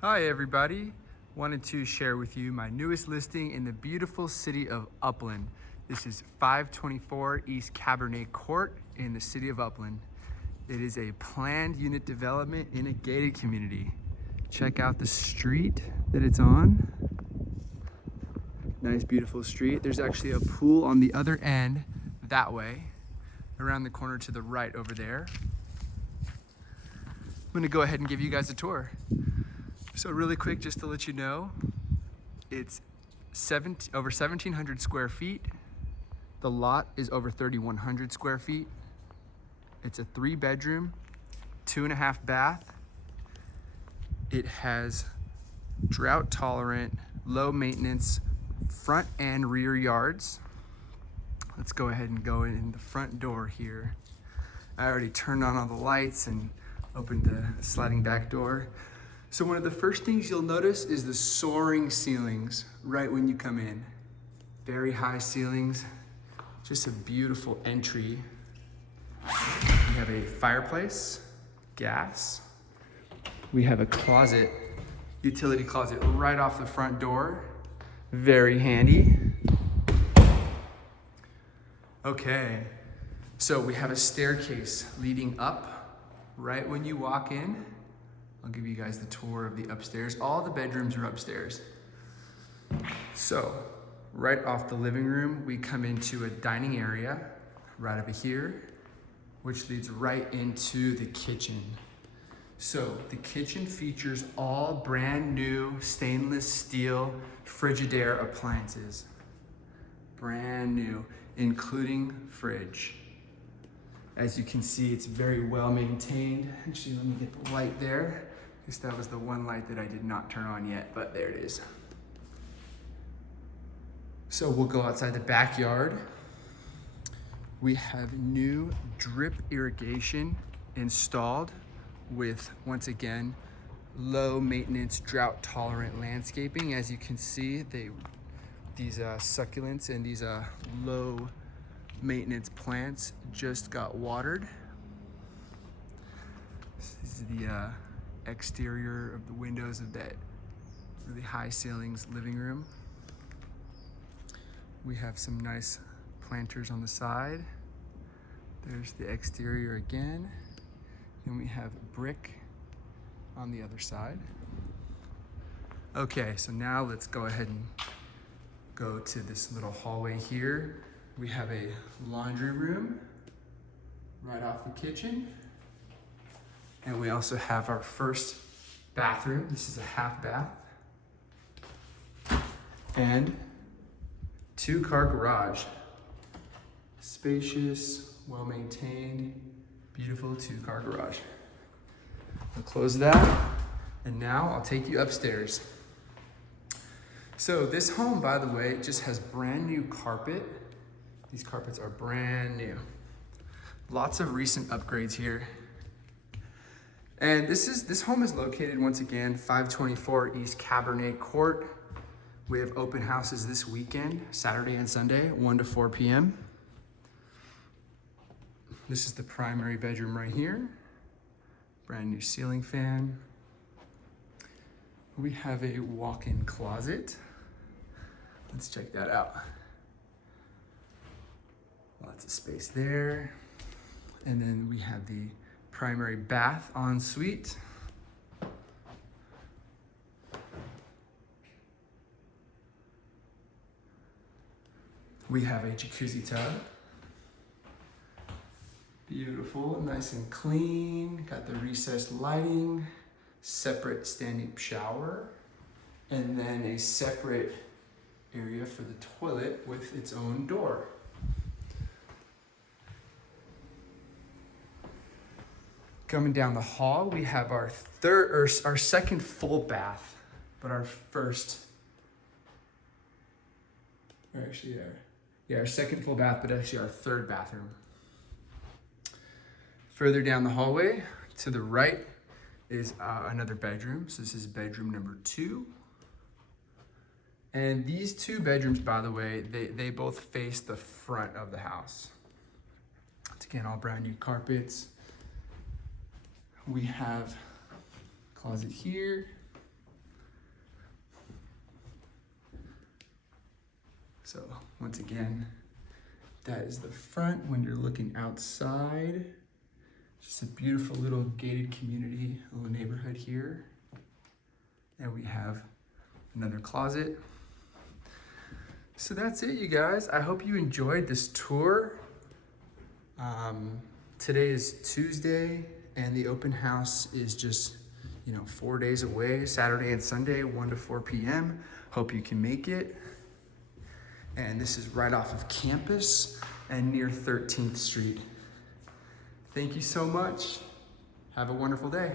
Hi everybody, wanted to share with you my newest listing in the beautiful city of Upland. This is 524 East Cabernet Court in the city of Upland. It is a planned unit development in a gated community. Check out the street that it's on. Nice beautiful street. There's actually a pool on the other end that way, around the corner to the right over there. I'm gonna go ahead and give you guys a tour. So really quick, just to let you know, it's over 1,700 square feet. The lot is over 3,100 square feet. It's a 3-bedroom, 2.5 bath. It has drought tolerant, low maintenance front and rear yards. Let's go ahead and go in the front door here. I already turned on all the lights and opened the sliding back door. So one of the first things you'll notice is the soaring ceilings right when you come in. Very high ceilings, just a beautiful entry. We have a fireplace, gas. We have a closet, utility closet right off the front door. Very handy. Okay, so we have a staircase leading up right when you walk in. I'll give you guys the tour of the upstairs. All the bedrooms are upstairs. So, right off the living room, we come into a dining area right over here, which leads right into the kitchen. So, the kitchen features all brand new stainless steel Frigidaire appliances. Brand new, including fridge. As you can see, it's very well maintained. Actually, let me get the light there. I guess that was the one light that I did not turn on yet, but there it is. So we'll go outside the backyard. We have new drip irrigation installed with, once again, low maintenance, drought tolerant landscaping. As you can see, these succulents and these low maintenance plants just got watered. This is the exterior of the windows of that really high ceilings living room. We have some nice planters on the side. There's the exterior again. And we have brick on the other side. Okay, so now let's go ahead and go to this little hallway here. We have a laundry room right off the kitchen. And we also have our first bathroom. This is a half bath. And 2-car garage. Spacious, well maintained, beautiful 2-car garage. I'll close that. And now I'll take you upstairs. So this home, by the way, just has brand new carpet. These carpets are brand new. Lots of recent upgrades here. And this home is located, once again, 524 East Cabernet Court. We have open houses this weekend, Saturday and Sunday, 1 to 4 p.m. This is the primary bedroom right here. Brand new ceiling fan. We have a walk-in closet. Let's check that out. Lots of space there. And then we have the primary bath ensuite. We have a jacuzzi tub. Beautiful, nice and clean. Got the recessed lighting, separate standing shower, and then a separate area for the toilet with its own door. Coming down the hall, we have our second full bath, but our first, our second full bath, but actually our third bathroom. Further down the hallway, to the right, is another bedroom. So this is bedroom number 2. And these 2 bedrooms, by the way, they both face the front of the house. It's again, all brand new carpets. We have closet here, So once again, that is the front when you're looking outside. Just a beautiful little gated community, little neighborhood here. And we have another closet. So that's it, you guys. I hope you enjoyed this tour. Today is Tuesday, and the open house is just, 4 days away, Saturday and Sunday, 1 to 4 p.m. Hope you can make it. And this is right off of campus and near 13th Street. Thank you so much. Have a wonderful day.